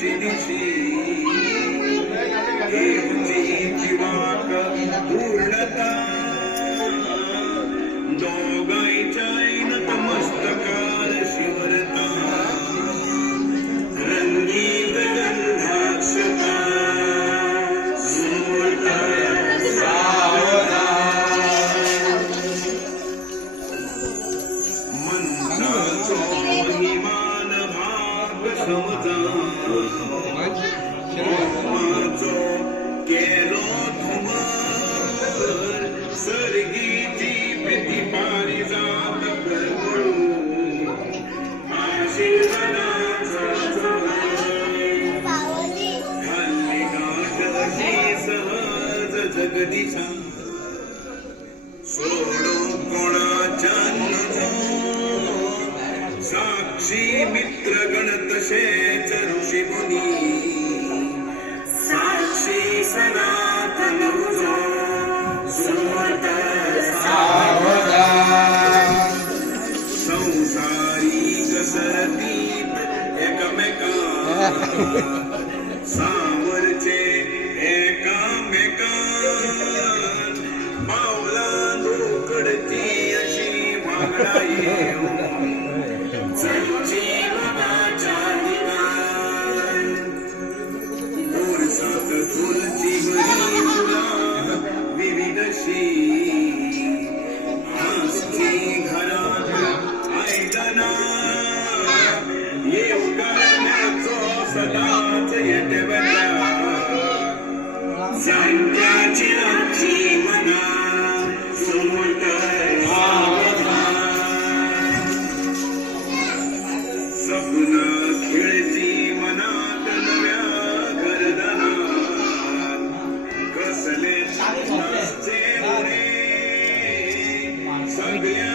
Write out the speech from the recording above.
दिवशी दिवशी देवची वाक पूर्णता दोघांच्या नतमस्तकार शिवरता रंगीत गंधाक्षता सुमूर्त मंत्राचो महिमान भाग समजा ओमाचो केलो धुमार सर्गीची प्रीती पारिजात करमळू आशीर्वादाचा हल्ली गाठशी सहज जगदीशा सोडो कोणाच्या साक्षी मित्र गणतशेच ऋषी मुनी साक्षी सनातन जो सुमत सावधान संसारिक सरतीत एकमेका सावरचे एकामेकान पावलां दुकडती अशी वागडा येऊन जीवनाच्या दिवाण बोरसात फुलची बरी फुला विविधशी आस्ती घरात ऐकना येऊ करण्याचो सदाच येते बदला संध्याची आमची मना सुमूर्त सपना खेळची मनात नव्या गर्दनात कसले नसचे उरे सगळ्या